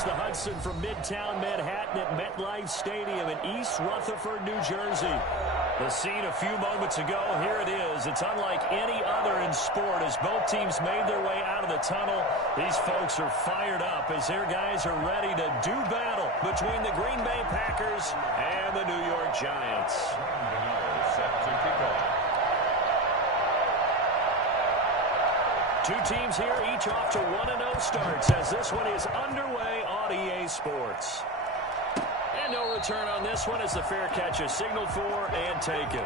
across the Hudson from Midtown Manhattan at MetLife Stadium in East Rutherford, New Jersey. The scene a few moments ago, here it is. It's unlike any other in sport as both teams made their way out of the tunnel. These folks are fired up as their guys are ready to do battle between the Green Bay Packers and the New York Giants. Set to kick off. Two teams here, each off to 1-0 starts as this one is underway on EA Sports. And no return on this one as the fair catch is signaled for and taken.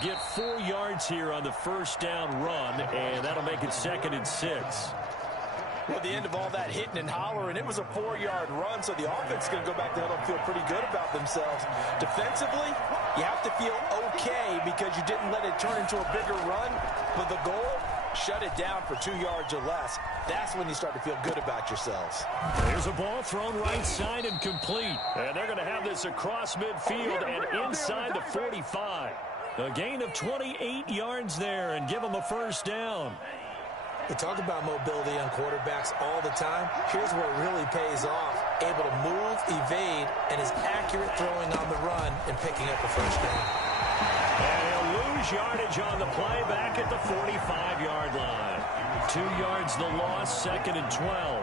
Get 4 yards here on the first down run, and that'll make it 2nd and 6. Well, the end of all that hitting and hollering, it was a 4-yard run, so the offense is going to go back there and feel pretty good about themselves. Defensively, you have to feel okay because you didn't let it turn into a bigger run, but the goal, shut it down for 2 yards or less. That's when you start to feel good about yourselves. There's a ball thrown right side and complete, and they're going to have this across midfield and inside the 45. A gain of 28 yards there and give them a first down. We talk about mobility on quarterbacks all the time. Here's where it really pays off. Able to move, evade, and is accurate throwing on the run and picking up a first down. And he'll lose yardage on the play back at the 45-yard line. 2 yards the loss, 2nd and 12.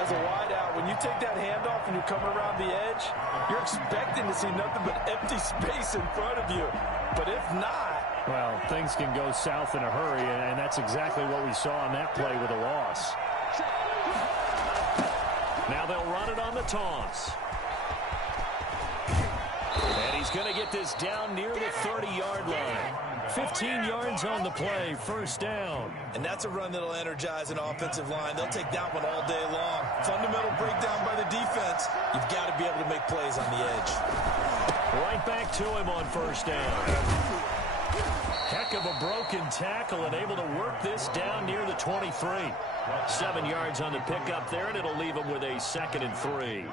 As a wideout, when you take that handoff and you come around the edge, you're expecting to see nothing but empty space in front of you. But if not... Well, things can go south in a hurry, and that's exactly what we saw on that play with a loss. Now they'll run it on the toss. And he's going to get this down near the 30-yard line. 15 yards on the play, first down. And that's a run that'll energize an offensive line. They'll take that one all day long. Fundamental breakdown by the defense. You've got to be able to make plays on the edge. Right back to him on first down. Heck of a broken tackle and able to work this down near the 23. 7 yards on the pickup there, and it'll leave him with a 2nd and 3.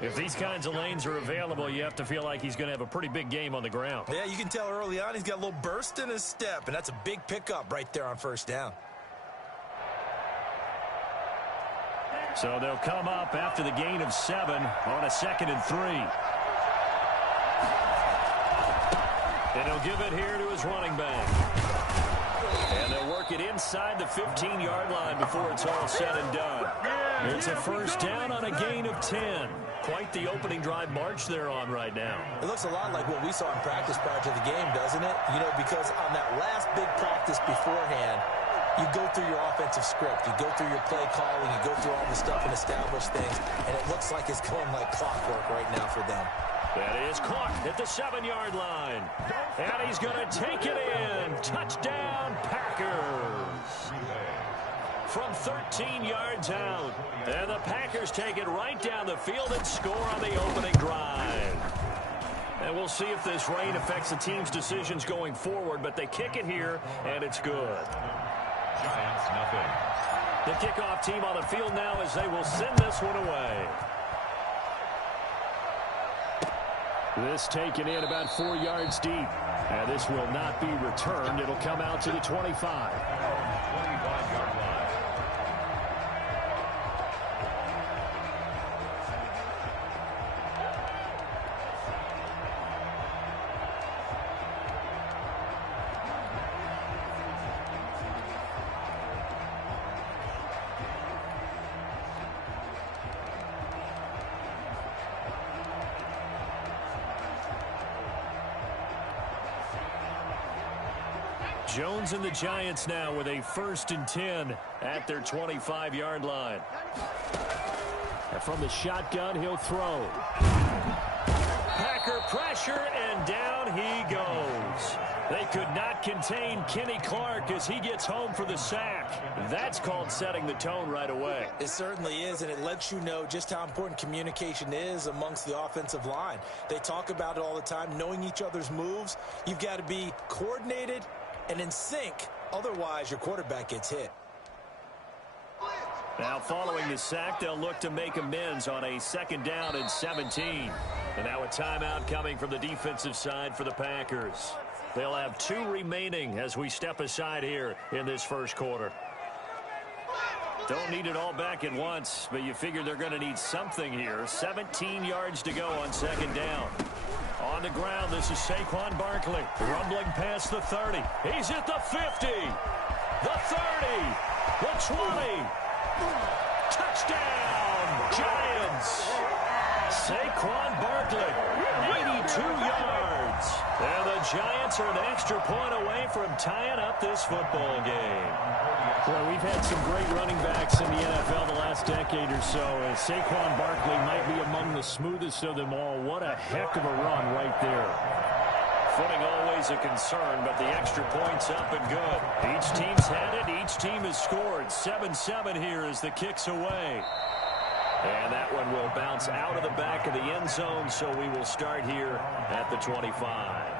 If these kinds of lanes are available, you have to feel like he's going to have a pretty big game on the ground. Yeah, you can tell early on he's got a little burst in his step, and that's a big pickup right there on first down. So they'll come up after the gain of 7 on a 2nd and 3. And he'll give it here to his running back. And they'll work it inside the 15-yard line before it's all said and done. It's a first down on a gain of 10. Quite the opening drive march they're on right now. It looks a lot like what we saw in practice prior to the game, doesn't it? You know, because on that last big practice beforehand, you go through your offensive script. You go through your play calling. You go through all the stuff and establish things. And it looks like it's going like clockwork right now for them. That is caught at the 7-yard line. And he's going to take it in. Touchdown, Packers. From 13 yards out. And the Packers take it right down the field and score on the opening drive. And we'll see if this rain affects the team's decisions going forward, but they kick it here, and it's good. Giants, nothing. The kickoff team on the field now as they will send this one away. This taken in about 4 yards deep. And this will not be returned. It'll come out to the 25. 25-yard line. Jones and the Giants now with a 1st and 10 at their 25-yard line. And from the shotgun, he'll throw. Packer pressure, and down he goes. They could not contain Kenny Clark as he gets home for the sack. That's called setting the tone right away. It certainly is, and it lets you know just how important communication is amongst the offensive line. They talk about it all the time, knowing each other's moves. You've got to be coordinated and in sync. Otherwise, your quarterback gets hit. Now following the sack, they'll look to make amends on a 2nd down and 17. And now a timeout coming from the defensive side for the Packers. They'll have 2 remaining as we step aside here in this first quarter. Don't need it all back at once, but you figure they're going to need something here. 17 yards to go on 2nd down. On the ground, this is Saquon Barkley. Rumbling past the 30. He's at the 50. The 30. The 20. Touchdown, Giants. Saquon Barkley, 82 yards. And the Giants are an extra point away from tying up this football game. Well, we've had some great running backs in the NFL the last decade or so, and Saquon Barkley might be among the smoothest of them all. What a heck of a run right there. Footing always a concern, but the extra point's up and good. Each team's had it. Each team has scored. 7-7 here as the kick's away. And that one will bounce out of the back of the end zone, so we will start here at the 25.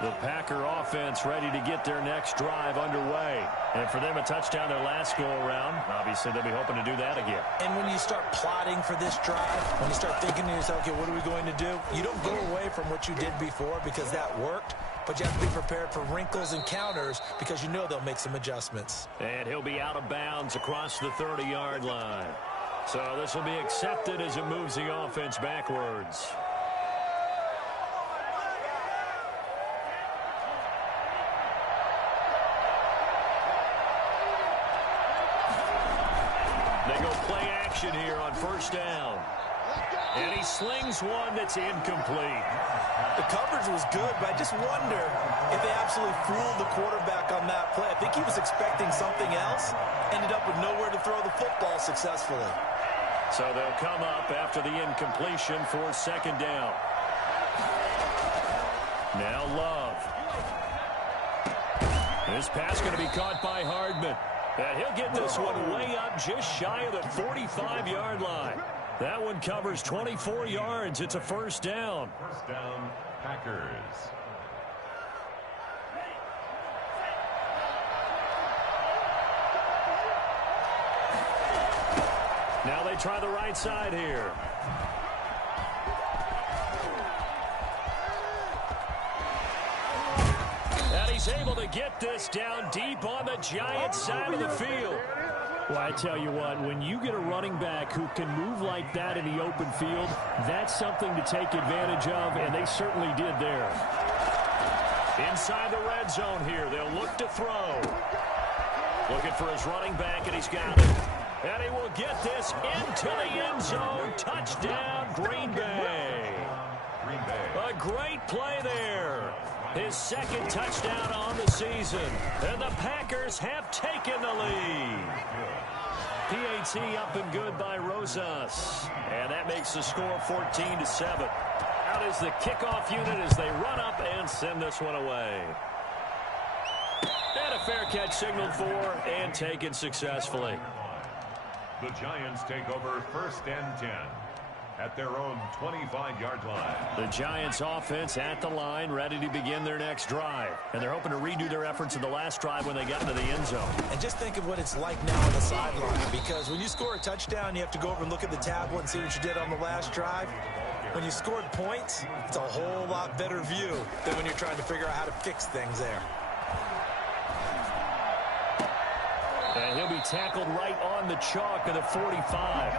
The Packer offense ready to get their next drive underway. And for them, a touchdown their last go-around. Obviously, they'll be hoping to do that again. And when you start plotting for this drive, when you start thinking to yourself, okay, what are we going to do? You don't go away from what you did before because that worked, but you have to be prepared for wrinkles and counters because you know they'll make some adjustments. And he'll be out of bounds across the 30-yard line. So this will be accepted as it moves the offense backwards. They go play action here on 1st down. And he slings one that's incomplete. The coverage was good, but I just wonder if they absolutely fooled the quarterback on that play. I think he was expecting something else, ended up with nowhere to throw the football successfully. So they'll come up after the incompletion for 2nd down. Now Love. This pass going to be caught by Hardman. And he'll get this one way up just shy of the 45-yard line. That one covers 24 yards. It's a 1st down. 1st down, Packers. Now they try the right side here. And he's able to get this down deep on the Giants side of the field. Well, I tell you what, when you get a running back who can move like that in the open field, that's something to take advantage of, and they certainly did there. Inside the red zone here, they'll look to throw. Looking for his running back, and he's got it. And he will get this into the end zone. Touchdown, Green Bay. A great play there. His 2nd touchdown on the season. And the Packers have taken the lead. PAT up and good by Rosas. And that makes the score 14-7. Out is the kickoff unit as they run up and send this one away. And a fair catch signaled for and taken successfully. The Giants take over 1st and 10 at their own 25-yard line. The Giants offense at the line, ready to begin their next drive. And they're hoping to redo their efforts in the last drive when they got into the end zone. And just think of what it's like now on the sideline, because when you score a touchdown, you have to go over and look at the tablet and see what you did on the last drive. When you scored points, it's a whole lot better view than when you're trying to figure out how to fix things there. And he'll be tackled right on the chalk of the 45.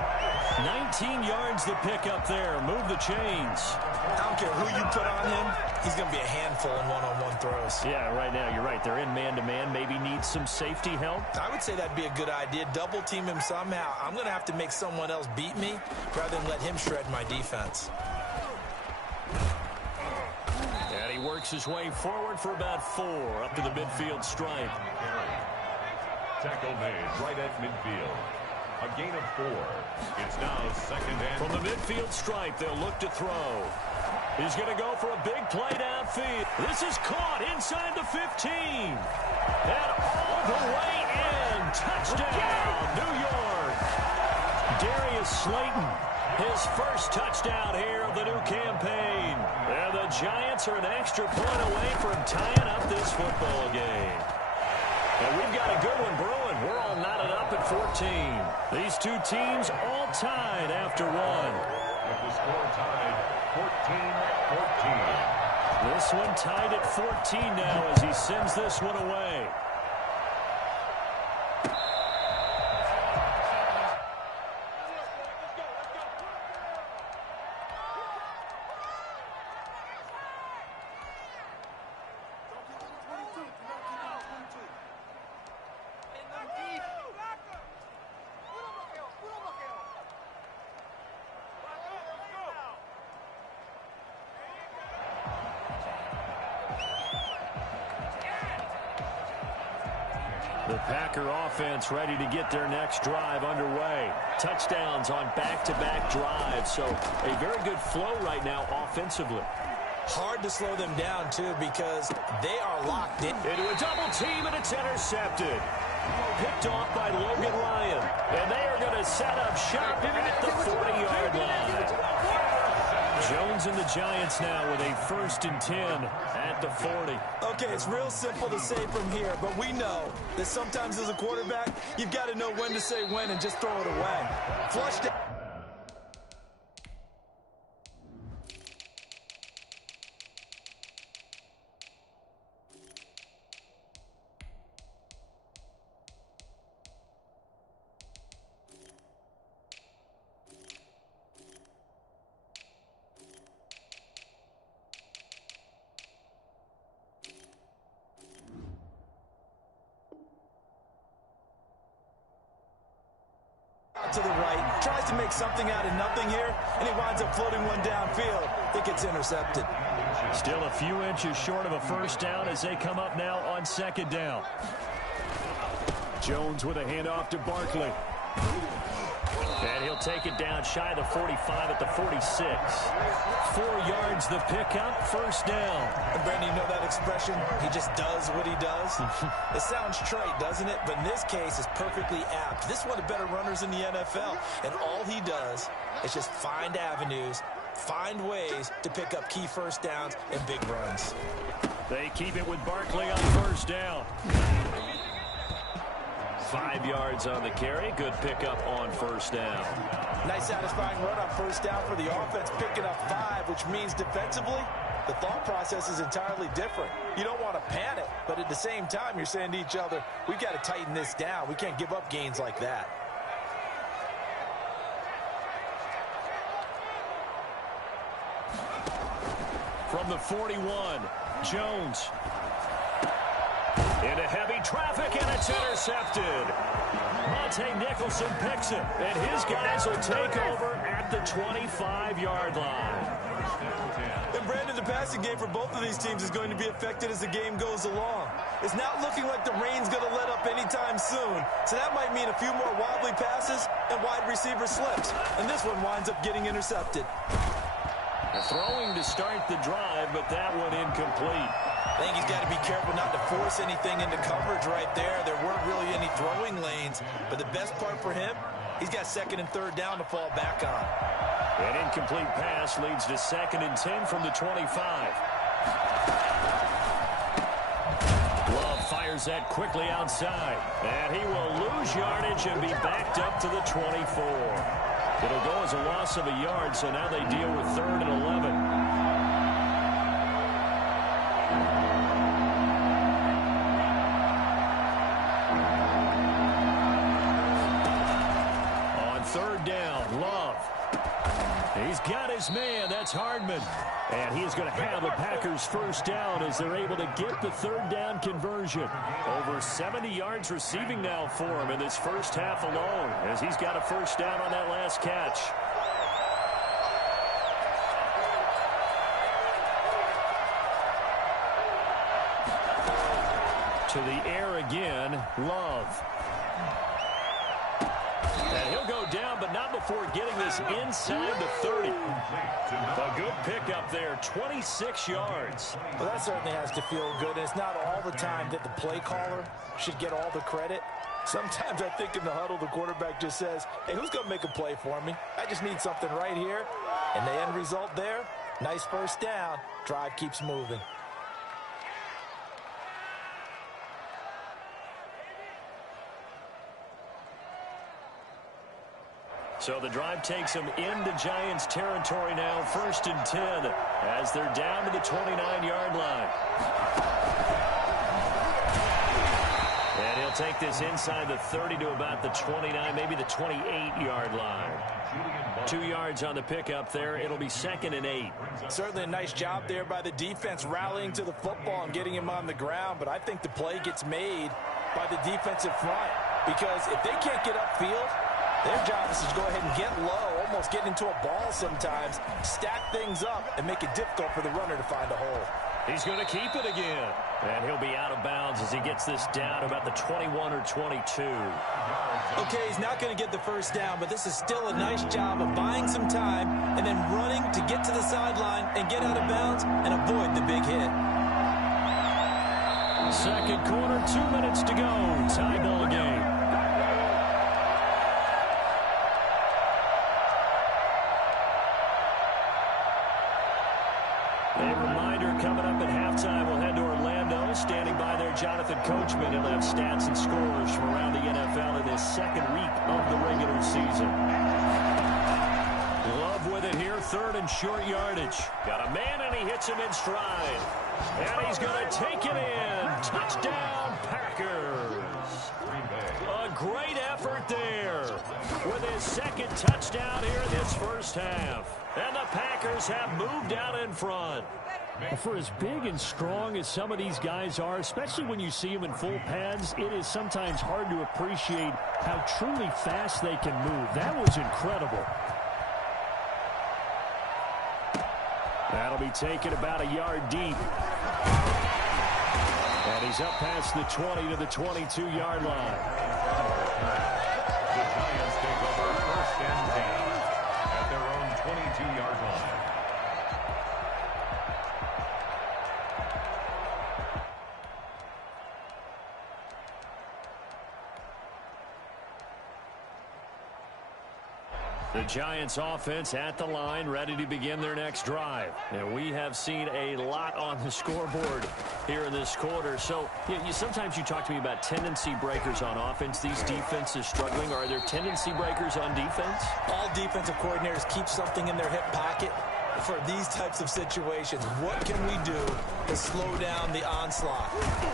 19 yards to pick up there. Move the chains. I don't care who you put on him. He's going to be a handful in one-on-one throws. Yeah, right now, you're right. They're in man-to-man. Maybe needs some safety help. I would say that'd be a good idea. Double team him somehow. I'm going to have to make someone else beat me rather than let him shred my defense. And he works his way forward for about 4 up to the midfield stripe. Tackle made right at midfield. A gain of 4. It's now second and... From the midfield stripe, they'll look to throw. He's going to go for a big play downfield. This is caught inside the 15. And all the way in. Touchdown, New York. Darius Slayton, his first touchdown here of the new campaign. And the Giants are an extra point away from tying up this football game. And we've got a good one brewing. We're all knotted up at 14. These two teams all tied after one. With the score tied, 14-14. This one tied at 14 now as he sends this one away. The Packer offense ready to get their next drive underway. Touchdowns on back-to-back drives, so a very good flow right now offensively. Hard to slow them down, too, because they are locked in. Into a double team, and it's intercepted. Picked off by Logan Ryan. And they are going to set up shop at the 40-yard line. Jones and the Giants now with a 1st and 10 at the 40. Okay, it's real simple to say from here, but we know that sometimes as a quarterback, you've got to know when to say when and just throw it away. Flush down. To the right, tries to make something out of nothing here, and he winds up floating one downfield. I think it's intercepted. Still a few inches short of a first down as they come up now on 2nd down. Jones with a handoff to Barkley. And he'll take it down shy of the 45 at the 46. 4 yards the pickup, 1st down. And Brandon, you know that expression? He just does what he does. It sounds trite, doesn't it? But in this case, it's perfectly apt. This is one of the better runners in the NFL. And all he does is just find avenues, find ways to pick up key first downs and big runs. They keep it with Barkley on 1st down. 5 yards on the carry. Good pickup on 1st down. Nice satisfying run on 1st down for the offense, picking up 5, which means defensively, the thought process is entirely different. You don't want to panic, but at the same time, you're saying to each other, we've got to tighten this down. We can't give up gains like that. From the 41, Jones. Into heavy traffic, and it's intercepted. Monte Nicholson picks it, and his guys will take over at the 25-yard line. And Brandon, the passing game for both of these teams is going to be affected as the game goes along. It's not looking like the rain's going to let up anytime soon, so that might mean a few more wobbly passes and wide receiver slips. And this one winds up getting intercepted. Throwing to start the drive, but that one incomplete. I think he's got to be careful not to force anything into coverage right there. There weren't really any throwing lanes, but the best part for him, he's got 2nd and 3rd down to fall back on. An incomplete pass leads to 2nd and 10 from the 25. Love fires that quickly outside, and he will lose yardage and be backed up to the 24. It'll go as a loss of a yard, so now they deal with 3rd and 11. He's got his man. That's Hardman. And he's going to have the Packers 1st down as they're able to get the 3rd down conversion. Over 70 yards receiving now for him in this first half alone as he's got a 1st down on that last catch. To the air again, Love. And he'll down, but not before getting this inside the 30. A good pickup there, 26 yards. Well, that certainly has to feel good. And it's not all the time that the play caller should get all the credit. Sometimes I think in the huddle, the quarterback just says, hey, who's going to make a play for me? I just need something right here. And the end result there, nice first down. Drive keeps moving. So the drive takes them into Giants territory now, 1st and 10, as they're down to the 29-yard line. And he'll take this inside the 30 to about the 29, maybe the 28-yard line. 2 yards on the pickup there. It'll be 2nd and 8. Certainly a nice job there by the defense rallying to the football and getting him on the ground, but I think the play gets made by the defensive front because if they can't get upfield, their job is to go ahead and get low, almost get into a ball sometimes, stack things up, and make it difficult for the runner to find a hole. He's going to keep it again. And he'll be out of bounds as he gets this down about the 21 or 22. Okay, he's not going to get the first down, but this is still a nice job of buying some time and then running to get to the sideline and get out of bounds and avoid the big hit. Second quarter, 2 minutes to go. Tie ball game. A reminder coming up at halftime, we'll head to Orlando. Standing by there, Jonathan Coachman. He'll have stats and scores from around the NFL in this second week of the regular season. Love with it here, 3rd and short yardage. Got a man, and he hits him in stride. And he's going to take it in. Touchdown, Packers. A great effort there with his second touchdown here in this first half. And the Packers have moved out in front. For as big and strong as some of these guys are, especially when you see them in full pads, it is sometimes hard to appreciate how truly fast they can move. That was incredible. That'll be taken about a yard deep. And he's up past the 20 to the 22-yard line. The Giants take over 1st and 10 at their own 22-yard line. The Giants offense at the line, ready to begin their next drive. And we have seen a lot on the scoreboard here in this quarter. So sometimes you talk to me about tendency breakers on offense. These defenses struggling. Are there tendency breakers on defense? All defensive coordinators keep something in their hip pocket for these types of situations. What can we do to slow down the onslaught?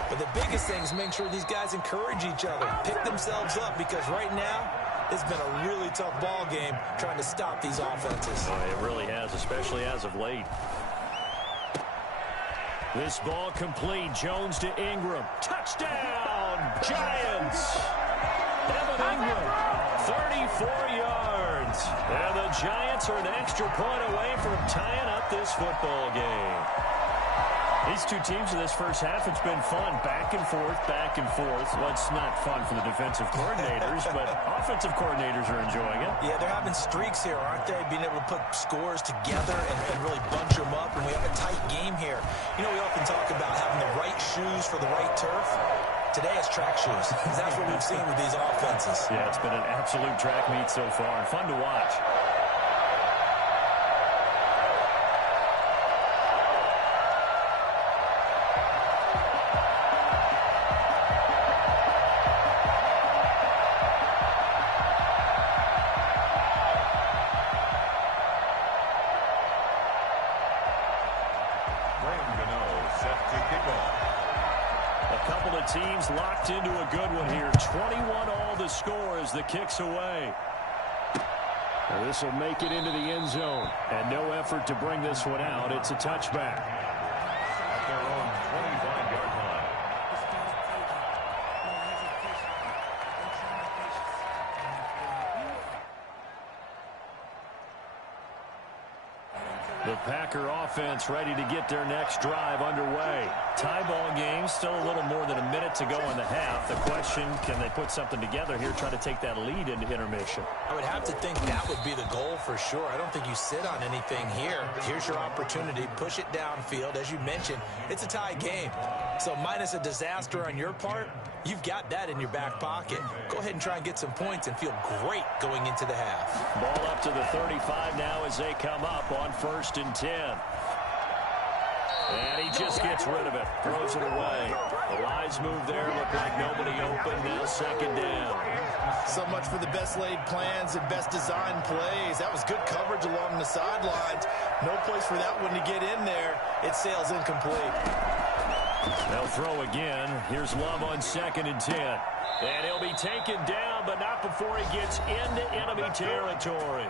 But the biggest thing is make sure these guys encourage each other, pick themselves up, because right now, it's been a really tough ball game trying to stop these offenses. It really has, especially as of late. This ball complete. Jones to Ingram. Touchdown, Giants. Evan Ingram, 34 yards. And the Giants are an extra point away from tying up this football game. These two teams in this first half, it's been fun. Back and forth, back and forth. Well, it's not fun for the defensive coordinators, but offensive coordinators are enjoying it. Yeah, they're having streaks here, aren't they? Being able to put scores together and really bunch them up, and we have a tight game here. You know, we often talk about having the right shoes for the right turf. Today it's track shoes. That's what we've seen with these offenses. Yeah, it's been an absolute track meet so far, and fun to watch. Teams locked into a good one here. 21 all the score as the kick's away. Well, this will make it into the end zone. And no effort to bring this one out. It's a touchback. At their own 25-yard line. The Packer offense ready to get their next drive underway. Tie ball game, still a little more than a minute to go in the half. The question, can they put something together here, try to take that lead into intermission? I would have to think that would be the goal for sure. I don't think you sit on anything here. Here's your opportunity. Push it downfield. As you mentioned, it's a tie game. So minus a disaster on your part, you've got that in your back pocket. Go ahead and try and get some points and feel great going into the half. Ball up to the 35 now as they come up on 1st and 10. And he just gets rid of it. Throws it away. The lines move there. Look like nobody open. Now 2nd down. So much for the best laid plans and best designed plays. That was good coverage along the sidelines. No place for that one to get in there. It sails incomplete. They'll throw again. Here's Love on 2nd and 10. And he'll be taken down, but not before he gets into enemy territory.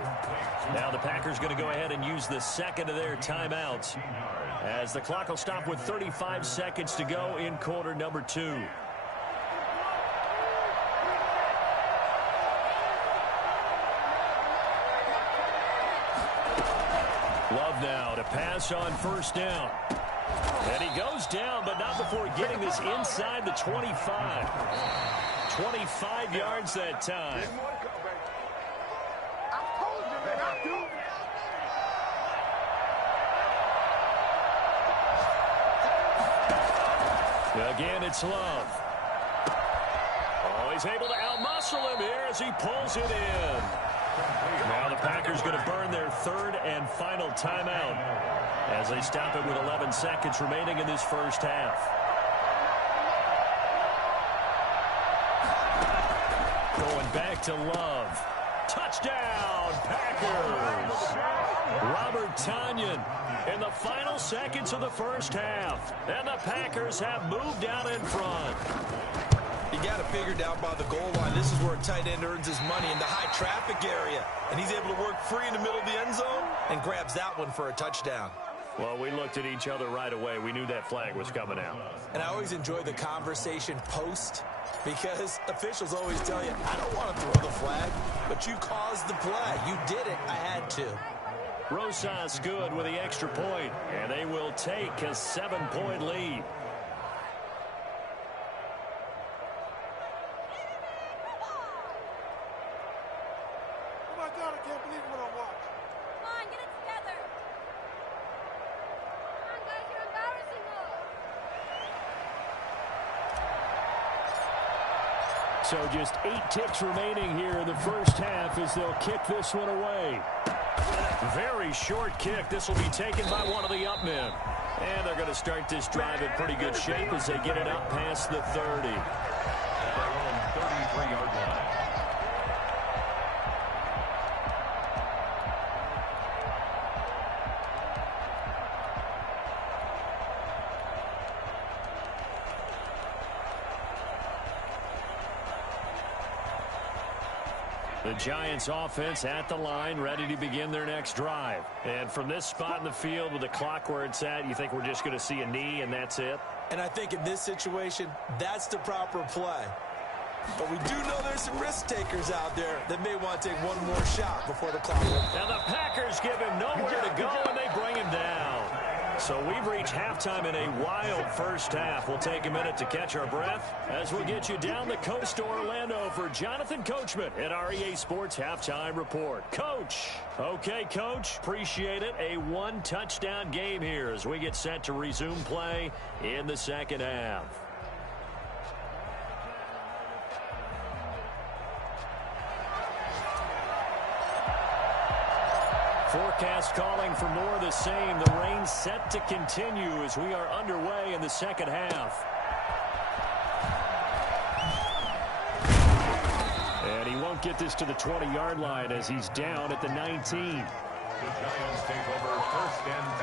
Now the Packers going to go ahead and use the second of their timeouts, as the clock will stop with 35 seconds to go in quarter number 2. Love now to pass on 1st down. And he goes down, but not before getting this inside the 25. 25 yards that time. Again, it's Love. Oh, he's able to outmuscle him here as he pulls it in. Now the Packers going to burn their 3rd and final timeout as they stop it with 11 seconds remaining in this first half. Going back to Love. Touchdown, Packers! Robert Tonyan in the final seconds of the first half. And the Packers have moved out in front. You got it figured out by the goal line. This is where a tight end earns his money, in the high traffic area. And he's able to work free in the middle of the end zone and grabs that one for a touchdown. Well, we looked at each other right away. We knew that flag was coming out. And I always enjoy the conversation post, because officials always tell you, I don't want to throw the flag, but you caused the play. You did it. I had to. Rosas good with the extra point, and they will take a 7-point lead. God, I can't believe what I watched. Come on, get it together. Come on, guys, you're embarrassing us. So just 8 ticks remaining here in the first half as they'll kick this one away. Very short kick. This will be taken by one of the up men. And they're going to start this drive in pretty good shape as they get it up past the 30. At their own 33-yard line. The Giants offense at the line, ready to begin their next drive. And from this spot in the field with the clock where it's at, you think we're just going to see a knee and that's it? And I think in this situation, that's the proper play. But we do know there's some risk takers out there that may want to take one more shot before the clock runs. And the Packers give him nowhere to go, and they bring him down. So we've reached halftime in a wild first half. We'll take a minute to catch our breath as we'll get you down the coast to Orlando for Jonathan Coachman at our EA Sports Halftime Report. Coach. Okay, Coach. Appreciate it. A 1-touchdown game here as we get set to resume play in the second half. Forecast calling for more of the same. The rain set to continue as we are underway in the second half. And he won't get this to the 20-yard line as he's down at the 19. The Giants take over 1st and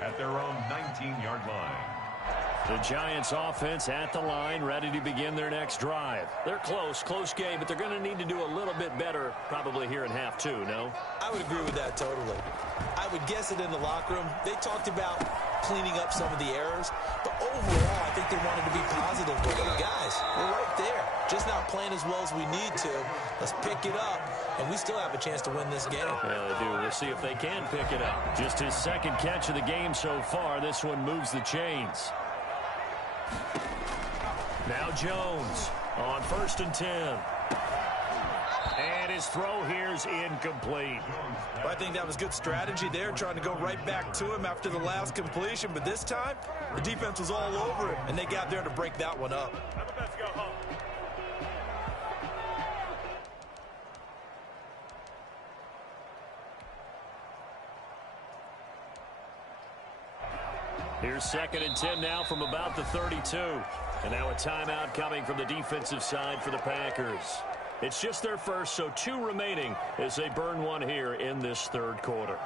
10 at their own 19-yard line. The Giants offense at the line, ready to begin their next drive. They're close game, but they're going to need to do a little bit better probably here in half two, no? I would agree with that totally. I would guess it in the locker room. They talked about cleaning up some of the errors, but overall, I think they wanted to be positive with it. Guys, we're right there. Just not playing as well as we need to. Let's pick it up, and we still have a chance to win this game. Yeah, they do. We'll see if they can pick it up. Just his second catch of the game so far. This one moves the chains. Now Jones on 1st and 10. And his throw here's incomplete. Well, I think that was good strategy there, trying to go right back to him after the last completion. But this time, the defense was all over him, and they got there to break that one up. Here's 2nd and 10 now from about the 32. And now a timeout coming from the defensive side for the Packers. It's just their first, so 2 remaining as they burn one here in this 3rd quarter.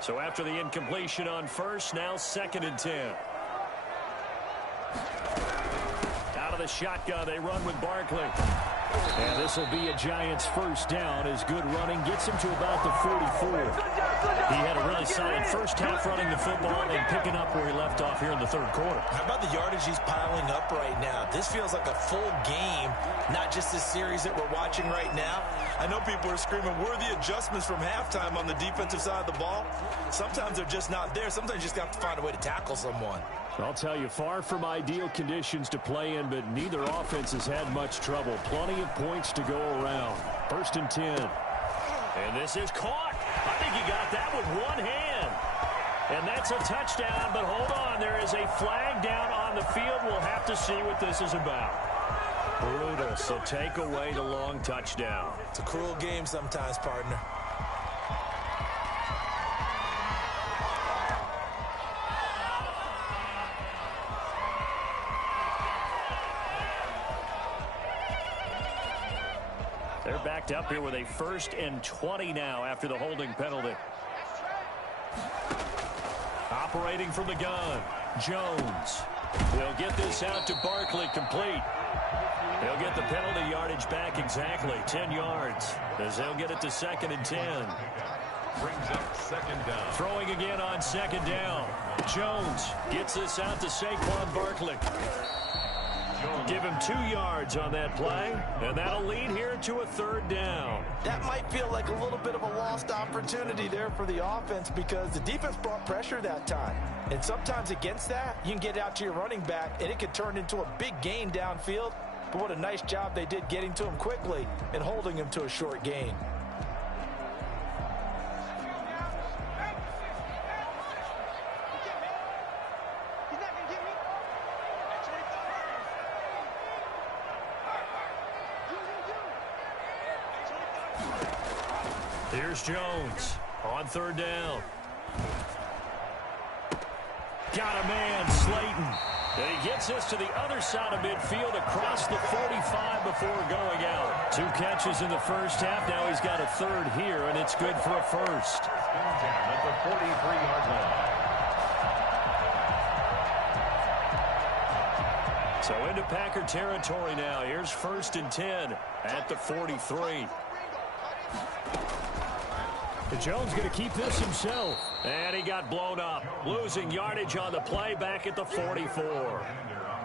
So after the incompletion on 1st, now 2nd and 10. Out of the shotgun, they run with Barkley. And this will be a Giants 1st down as good running gets him to about the 44. He had a really solid first half running the football and picking up where he left off here in the 3rd quarter. How about the yardage he's piling up right now? This feels like a full game, not just this series that we're watching right now. I know people are screaming, where are the adjustments from halftime on the defensive side of the ball? Sometimes they're just not there. Sometimes you just have to find a way to tackle someone. I'll tell you, far from ideal conditions to play in, but neither offense has had much trouble. Plenty of points to go around. 1st and 10. And this is caught. I think he got that with one hand. And that's a touchdown, but hold on. There is a flag down on the field. We'll have to see what this is about. Brutal, so take away the long touchdown. It's a cruel game sometimes, partner. They're backed up here with a 1st and 20 now after the holding penalty. Operating from the gun, Jones. They'll get this out to Barkley, complete. They'll get the penalty yardage back exactly, 10 yards, as they'll get it to 2nd and 10. Brings up 2nd down. Throwing again on 2nd down. Jones gets this out to Saquon Barkley. Give him 2 yards on that play, and that'll lead here to a 3rd down. That might feel like a little bit of a lost opportunity there for the offense because the defense brought pressure that time. And sometimes against that, you can get out to your running back, and it could turn into a big gain downfield. But what a nice job they did getting to him quickly and holding him to a short gain. Here's Jones on 3rd down. Got a man, Slayton. And he gets this to the other side of midfield across the 45 before going out. 2 catches in the first half. Now he's got a 3rd here, and it's good for a 1st. At the 43-yard line. So into Packer territory now. Here's 1st and 10 at the 43. Jones going to keep this himself. And he got blown up. Losing yardage on the play back at the 44.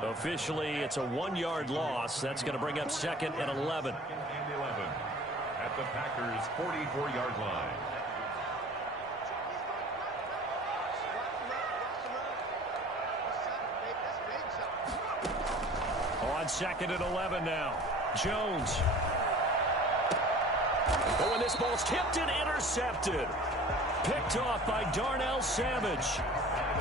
Officially, it's a 1-yard loss. That's going to bring up 2nd and 11. At the Packers' 44-yard line. On 2nd and 11 now. Jones. Oh, and this ball's tipped and intercepted. Picked off by Darnell Savage.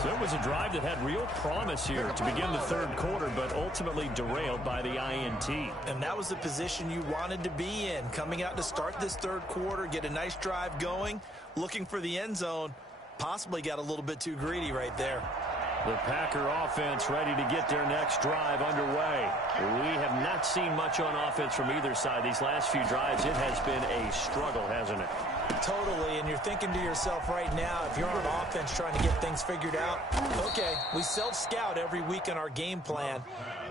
So it was a drive that had real promise here to begin the 3rd quarter, but ultimately derailed by the INT. And that was the position you wanted to be in. Coming out to start this 3rd quarter, get a nice drive going, looking for the end zone. Possibly got a little bit too greedy right there. The Packer offense ready to get their next drive underway. We have not seen much on offense from either side. These last few drives, it has been a struggle, hasn't it? Totally, and you're thinking to yourself right now, if you're on offense trying to get things figured out, okay, we self-scout every week in our game plan.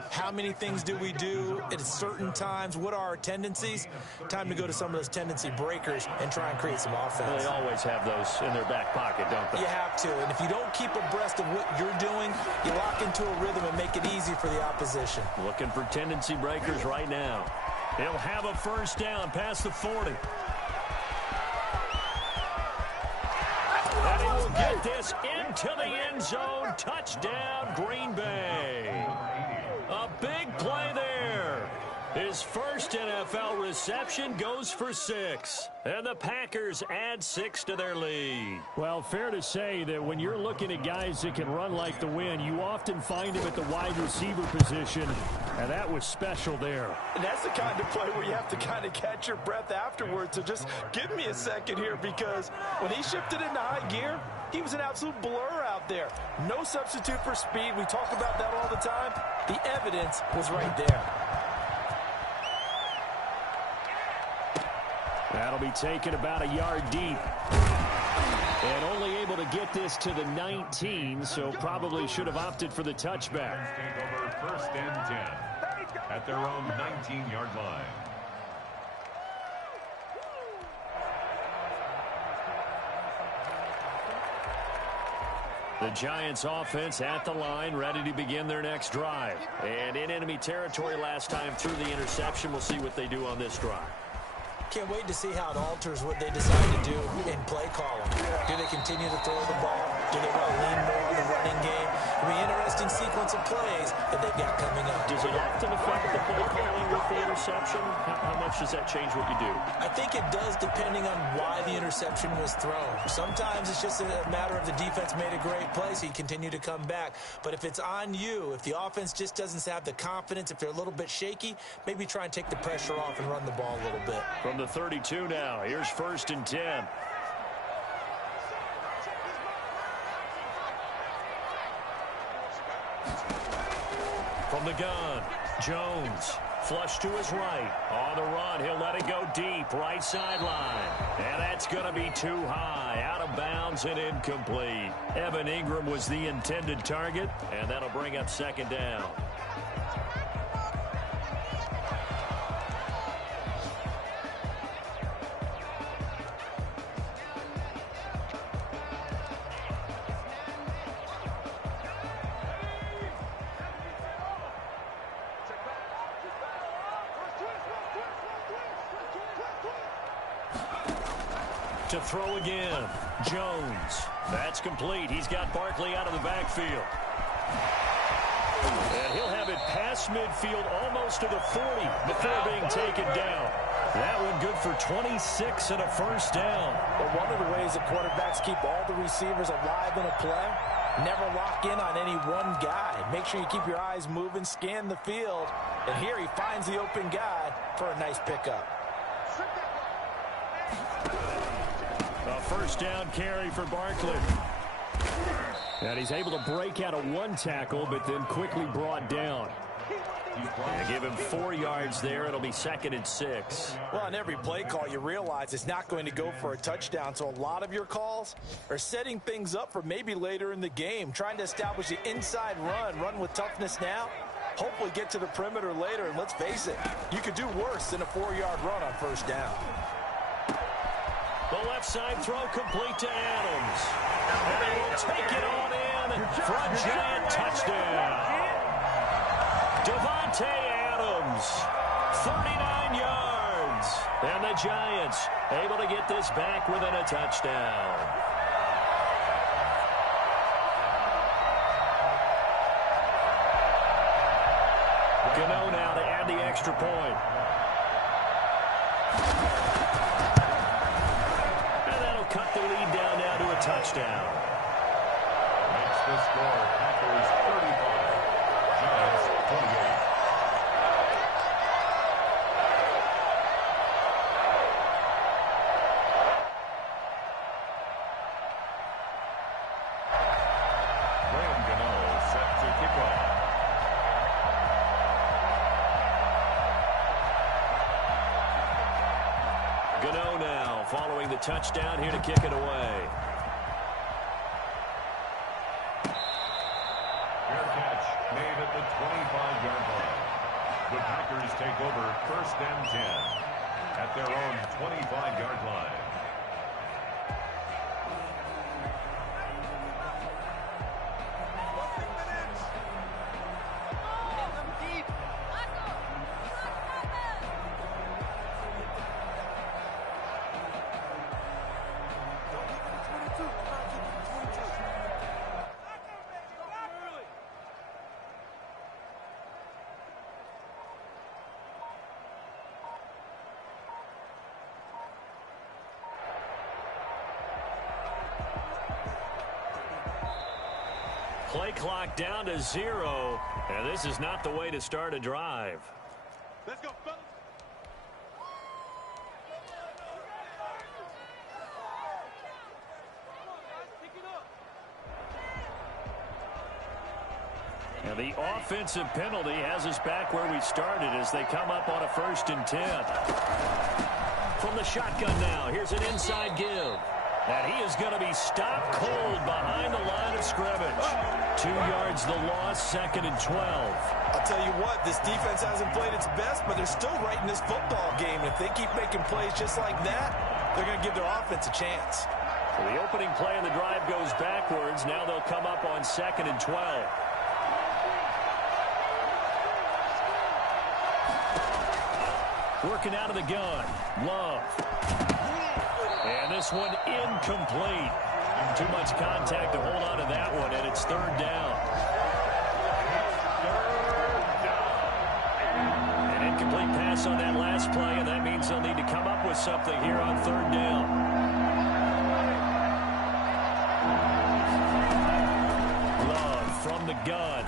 How many things do we do at certain times? What are our tendencies? Time to go to some of those tendency breakers and try and create some offense. They always have those in their back pocket, don't they? You have to. And if you don't keep abreast of what you're doing, you lock into a rhythm and make it easy for the opposition. Looking for tendency breakers right now. He'll have a first down past the 40. And he will get this into the end zone. Touchdown, Green Bay. A big play there. His first NFL reception goes for 6. And the Packers add 6 to their lead. Well, fair to say that when you're looking at guys that can run like the wind, you often find him at the wide receiver position. And that was special there. And that's the kind of play where you have to kind of catch your breath afterwards. So just give me a second here, because when he shifted into high gear, he was an absolute blur out there. No substitute for speed. We talk about that all the time. The evidence was right there. That'll be taken about a yard deep. And only able to get this to the 19, so probably should have opted for the touchback. Take over first and 10 at their own 19-yard line. The Giants offense at the line, ready to begin their next drive. And in enemy territory last time through the interception. We'll see what they do on this drive. Can't wait to see how it alters what they decide to do in play calling. Do they continue to throw the ball? Do they want to lean more on the running game? It'll be an interesting sequence of plays that they've got coming up. Does it often affect the play calling with the interception? How much does that change what you do? I think it does, depending on why the interception was thrown. Sometimes it's just a matter of the defense made a great play, so you continue to come back. But if it's on you, if the offense just doesn't have the confidence, if they're a little bit shaky, maybe try and take the pressure off and run the ball a little bit. From the 32 now, here's first and 10. From the gun, Jones, flush to his right. On the run, he'll let it go deep, right sideline. And that's going to be too high, out of bounds and incomplete. Evan Ingram was the intended target, and that'll bring up second down. To throw again, Jones. That's complete. He's got Barkley out of the backfield. And he'll have it past midfield, almost to the 40 before being taken down. That one good for 26 and a first down. But one of the ways that quarterbacks keep all the receivers alive in a play, never lock in on any one guy. Make sure you keep your eyes moving, scan the field. And here he finds the open guy for a nice pickup. A first down carry for Barkley. And he's able to break out of one tackle, but then quickly brought down. And give him 4 yards there. It'll be second and 6. Well, on every play call, you realize it's not going to go for a touchdown. So a lot of your calls are setting things up for maybe later in the game, trying to establish the inside run with toughness now. Hopefully get to the perimeter later. And let's face it, you could do worse than a 4-yard run on first down. The left side throw complete to Adams. And he will take it on in for a giant touchdown. Davante Adams, 39 yards. And the Giants able to get this back within a touchdown. Gano now to add the extra point. Cut the lead down now to a touchdown. Makes the score Packers 35, Giants 28. Graham Gano set to kick off. Gano now following the touchdown here to kick it away. Fair catch made at the 25-yard line. over first and 10 at their own 25-yard line. Play clock down to 0, and this is not the way to start a drive. Let's go, fellas. And the offensive penalty has us back where we started as they come up on a 1st and 10. From the shotgun now, here's an inside give. And he is going to be stopped cold behind the line of scrimmage. 2 yards the loss, 2nd and 12. I'll tell you what, this defense hasn't played its best, but they're still right in this football game. If they keep making plays just like that, they're going to give their offense a chance. So the opening play of the drive goes backwards. Now they'll come up on 2nd and 12. Working out of the gun. Love. And this one incomplete. Too much contact to hold on to that one, and it's 3rd down. An incomplete pass on that last play, and that means they'll need to come up with something here on 3rd down. Love from the gun.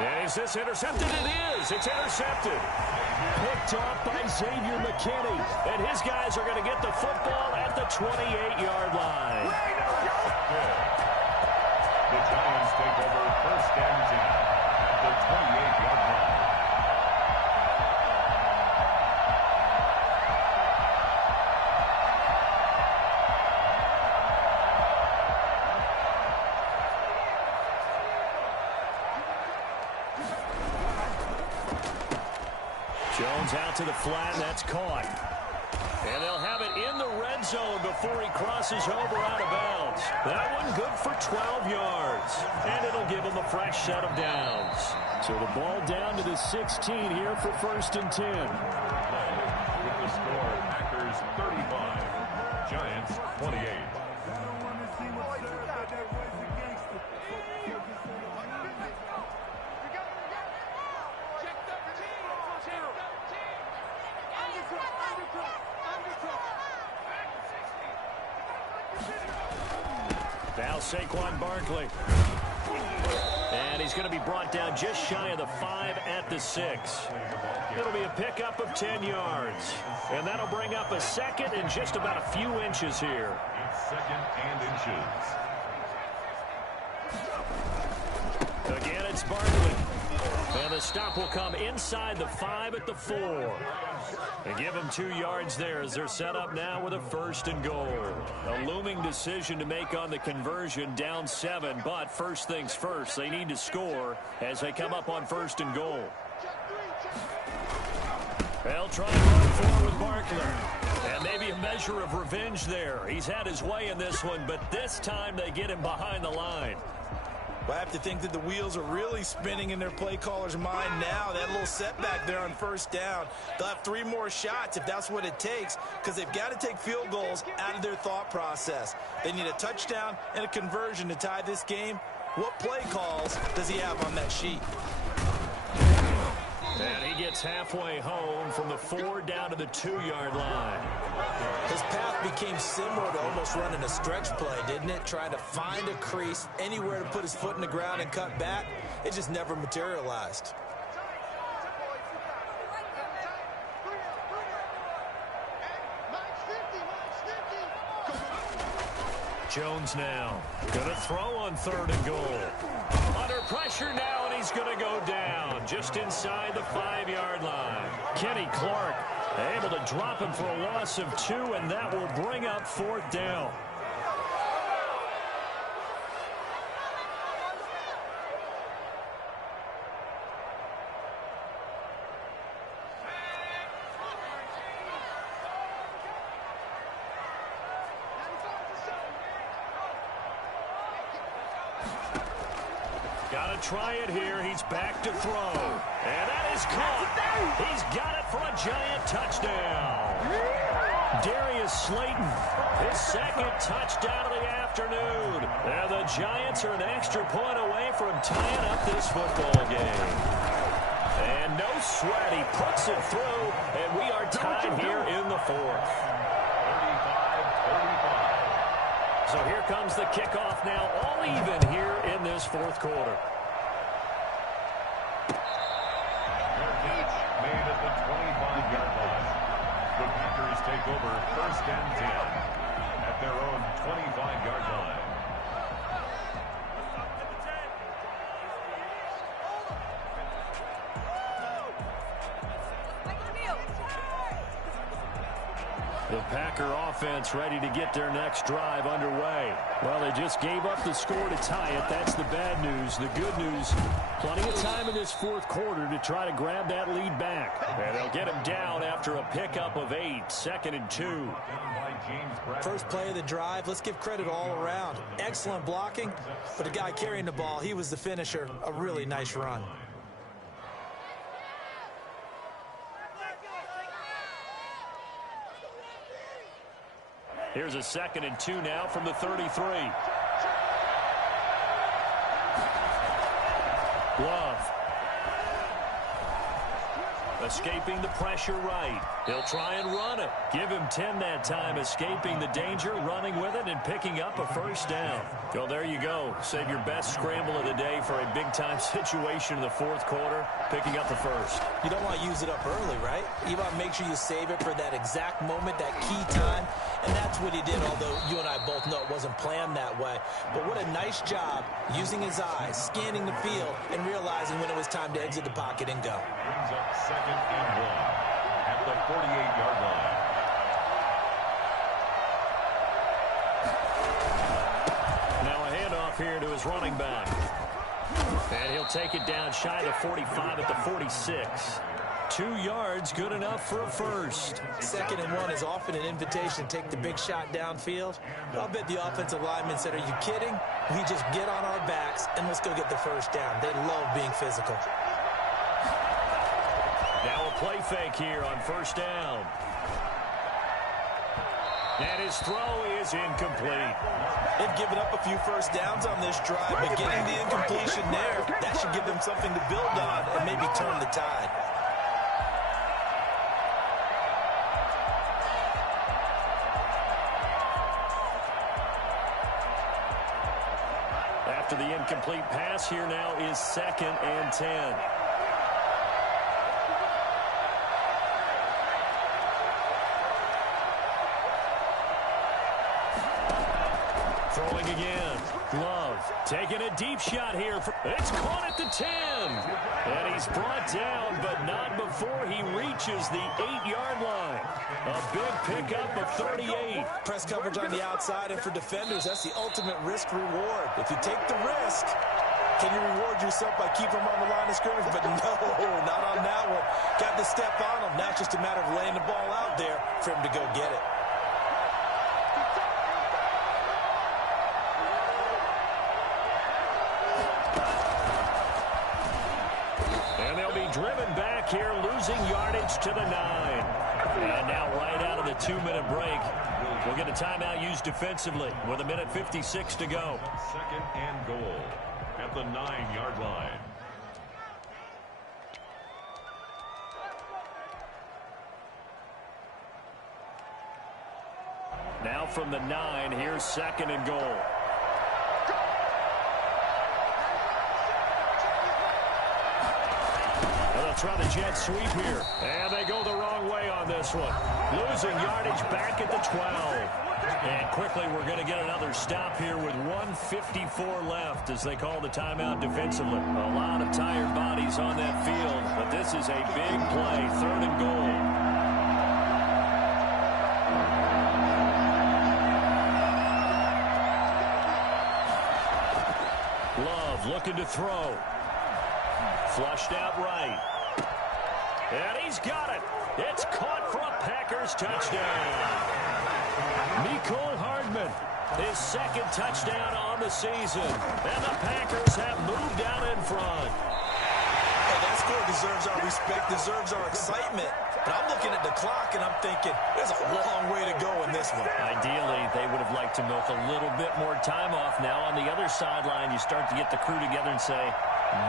And is this intercepted? It is. It's intercepted. Picked off by Xavier McKinney. And his guys are going to get the football at the 28-yard line. The Giants take over 1st and 10 at the 28-yard line. Jones out to the flat, and that's caught. And they'll have it in the red zone before he crosses over out of bounds. That one good for 12 yards. And it'll give him a fresh set of downs. So the ball down to the 16 here for 1st and 10. With the score, Packers 35, Giants 28. Now Saquon Barkley. And he's going to be brought down just shy of the 5 at the 6. It'll be a pickup of 10 yards. And that'll bring up a 2nd and just about a few inches here. 2nd and inches. Again, it's Barkley. And the stop will come inside the 5 at the 4. And give them 2 yards there as they're set up now with a 1st and goal. A looming decision to make on the conversion, down 7. But first things first, they need to score as they come up on 1st and goal. They'll try to run forward with Barkley. And maybe a measure of revenge there. He's had his way in this one, but this time they get him behind the line. Well, I have to think that the wheels are really spinning in their play caller's mind now. That little setback there on 1st down. They'll have 3 more shots if that's what it takes, because they've got to take field goals out of their thought process. They need a touchdown and a conversion to tie this game. What play calls does he have on that sheet? And he gets halfway home from the 4 down to the 2-yard line. His path became similar to almost running a stretch play, didn't it? Trying to find a crease, anywhere to put his foot in the ground and cut back. It just never materialized. Jones now going to throw on 3rd and goal. Under pressure now, and he's going to go down just inside the 5-yard line. Kenny Clark able to drop him for a loss of 2, and that will bring up 4th down. try it here. He's back to throw. And that is caught. He's got it for a Giant touchdown. Darius Slayton, his second touchdown of the afternoon. And the Giants are an extra point away from tying up this football game. And no sweat, he puts it through, and we are tied here in the fourth. 35-35. So here comes the kickoff now, all even here in this fourth quarter. Made at the 25-yard line. The Packers take over 1st and 10 at their own 25-yard line. The Packer offense ready to get their next drive underway. Well, they just gave up the score to tie it. That's the bad news. The good news, plenty of time in this fourth quarter to try to grab that lead back. And they'll get him down after a pickup of 8, 2nd and 2. First play of the drive, let's give credit all around. Excellent blocking, but the guy carrying the ball, he was the finisher. A really nice run. Here's a 2nd and 2 now from the 33. Love. Escaping the pressure right. He'll try and run it. Give him 10 that time, escaping the danger, running with it, and picking up a first down. Well, there you go. Save your best scramble of the day for a big-time situation in the fourth quarter, picking up the first. You don't want to use it up early, right? You want to make sure you save it for that exact moment, that key time, and that's what he did, although you and I both know it wasn't planned that way. But what a nice job using his eyes, scanning the field, and realizing when it was time to exit the pocket and go. Brings up 2nd and 1 at the 48-yard line. Now a handoff here to his running back. And he'll take it down shy of the 45 at the 46. 2 yards, good enough for a first. 2nd and 1 is often an invitation to take the big shot downfield. I'll bet the offensive lineman said, are you kidding? We just get on our backs and let's go get the first down. They love being physical. Now a play fake here on first down. And his throw is incomplete. They've given up a few first downs on this drive, but getting the incompletion there, that should give them something to build on and maybe turn the tide. After the incomplete pass, here now is 2nd and 10. Throwing again. Love taking a deep shot here. It's caught at the 10. And he's brought down, but not before he reaches the 8-yard line. A big pickup of 38. Press coverage on the outside, and for defenders, that's the ultimate risk-reward. If you take the risk, can you reward yourself by keeping them on the line of scrimmage? But no, not on that one. Got to step on them. Now it's just a matter of laying the ball out there for him to go get it. Driven back here, losing yardage to the 9. And now right out of the 2-minute break, we'll get a timeout used defensively with 1:56 to go. 2nd and goal at the 9-yard line. Now from the 9, here's 2nd and goal. Try the jet sweep here. And they go the wrong way on this one. Losing yardage back at the 12. And quickly we're going to get another stop here with 1:54 left as they call the timeout defensively. A lot of tired bodies on that field, but this is a big play. 3rd and goal. Love looking to throw. Flushed out right. And he's got it. It's caught for a Packers touchdown. Mecole Hardman His second touchdown on the season. And the Packers have moved out in front. Hey, that score deserves our respect, deserves our excitement. But I'm looking at the clock, and I'm thinking, there's a long way to go in this one. Ideally, they would have liked to milk a little bit more time off. Now on the other sideline, you start to get the crew together and say,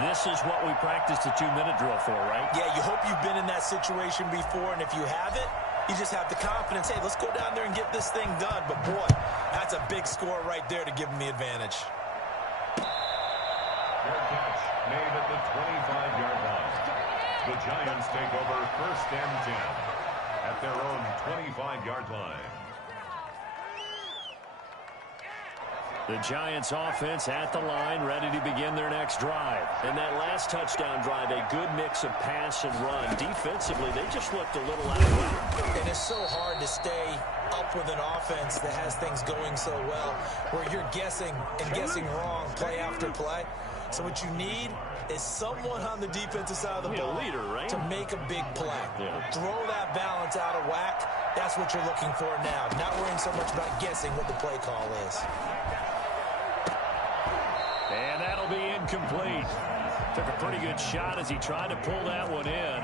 this is what we practiced a 2-minute drill for, right? Yeah, you hope you've been in that situation before, and if you haven't, you just have the confidence, hey, let's go down there and get this thing done. But, boy, that's a big score right there to give them the advantage. Fair catch made at the 25-yard line. The Giants take over 1st and 10 at their own 25-yard line. The Giants offense at the line, ready to begin their next drive. And that last touchdown drive, a good mix of pass and run. Defensively, they just looked a little out of whack. And it's so hard to stay up with an offense that has things going so well, where you're guessing and guessing wrong play after play. So what you need is someone on the defensive side of the ball leader, right? to make a big play. Yeah. Throw that balance out of whack. That's what you're looking for now. Not worrying so much about guessing what the play call is. And that'll be incomplete. Took a pretty good shot as he tried to pull that one in.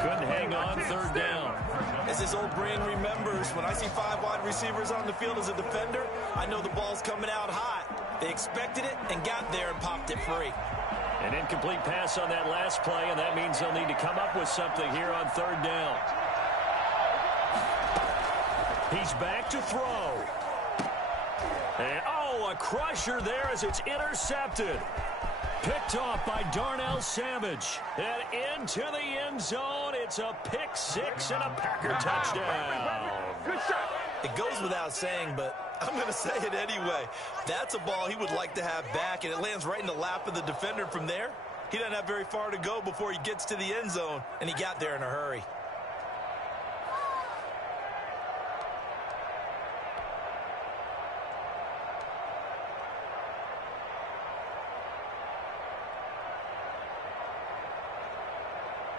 Couldn't hang on 3rd down. As his old brain remembers, when I see 5 wide receivers on the field as a defender, I know the ball's coming out hot. They expected it and got there and popped it free. An incomplete pass on that last play, and that means they'll need to come up with something here on 3rd down. He's back to throw. And, a crusher there as it's intercepted. Picked off by Darnell Savage. And into the end zone. It's a pick 6 and a Packer touchdown. Good shot. It goes without saying, but I'm going to say it anyway. That's a ball he would like to have back, and it lands right in the lap of the defender from there. He doesn't have very far to go before he gets to the end zone, and he got there in a hurry.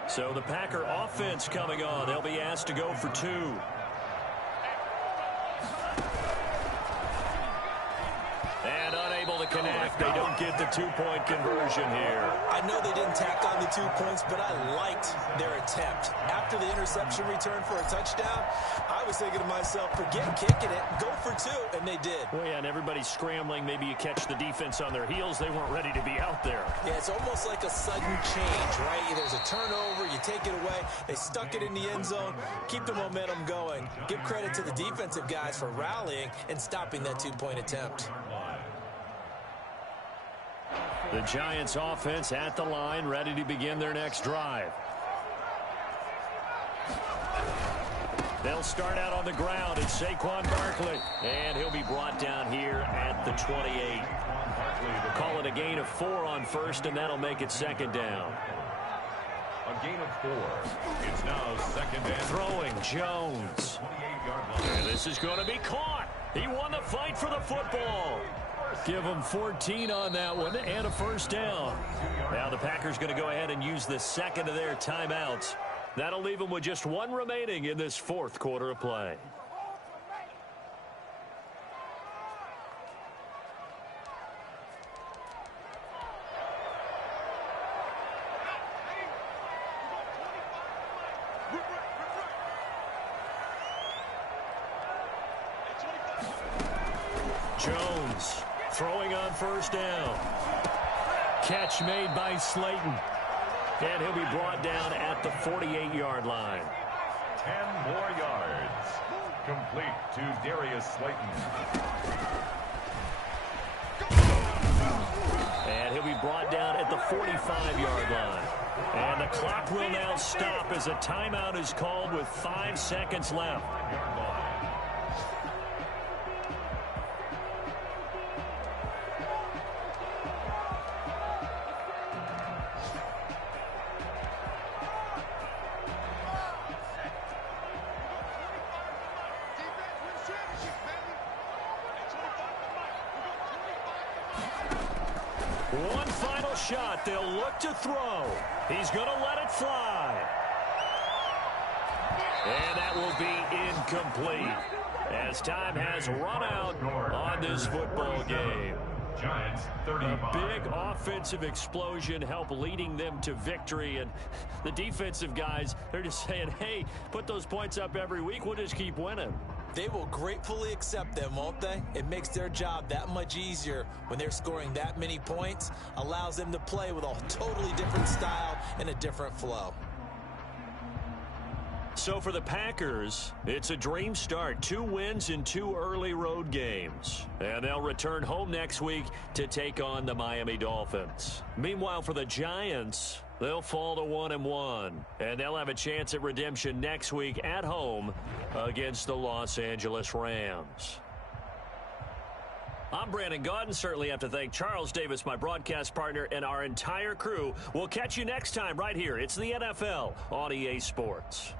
So the Packer offense coming on. They'll be asked to go for 2. And unable to connect. They don't get the 2-point conversion here. I know they didn't tack on the 2 points, but I liked their attempt. After the interception return for a touchdown, I was thinking to myself, forget kicking it, go for 2, and they did. Well, yeah, and everybody's scrambling. Maybe you catch the defense on their heels. They weren't ready to be out there. Yeah, it's almost like a sudden change, right? There's a turnover, you take it away. They stuck it in the end zone. Keep the momentum going. Give credit to the defensive guys for rallying and stopping that 2-point attempt. The Giants offense at the line, ready to begin their next drive. They'll start out on the ground. It's Saquon Barkley. And he'll be brought down here at the 28. Call it a gain of 4 on 1st, and that'll make it 2nd down. A gain of 4. It's now 2nd and throwing Jones. 28-yard line. And this is going to be caught. He won the fight for the football. Give him 14 on that one and a 1st down. Now the Packers going to go ahead and use the 2nd of their timeouts. That'll leave them with just 1 remaining in this 4th quarter of play. Jones throwing on 1st down. Catch made by Slayton. And he'll be brought down at the 48-yard line. 10 more yards. Complete to Darius Slayton. And he'll be brought down at the 45-yard line. And the clock will now stop as a timeout is called with 5 seconds left. One final shot. They'll look to throw. He's going to let it fly. And that will be incomplete. as time has run out on this football game. Giants, A 35. big offensive explosion helped leading them to victory. And the defensive guys, they're just saying, hey, put those points up every week. We'll just keep winning. They will gratefully accept them, won't they? It makes their job that much easier when they're scoring that many points. Allows them to play with a totally different style and a different flow. So for the Packers, it's a dream start. 2 wins in 2 early road games. And they'll return home next week to take on the Miami Dolphins. Meanwhile, for the Giants, they'll fall to 1-1. And they'll have a chance at redemption next week at home against the Los Angeles Rams. I'm Brandon Gaudin. Certainly have to thank Charles Davis, my broadcast partner, and our entire crew. We'll catch you next time right here. It's the NFL on EA Sports.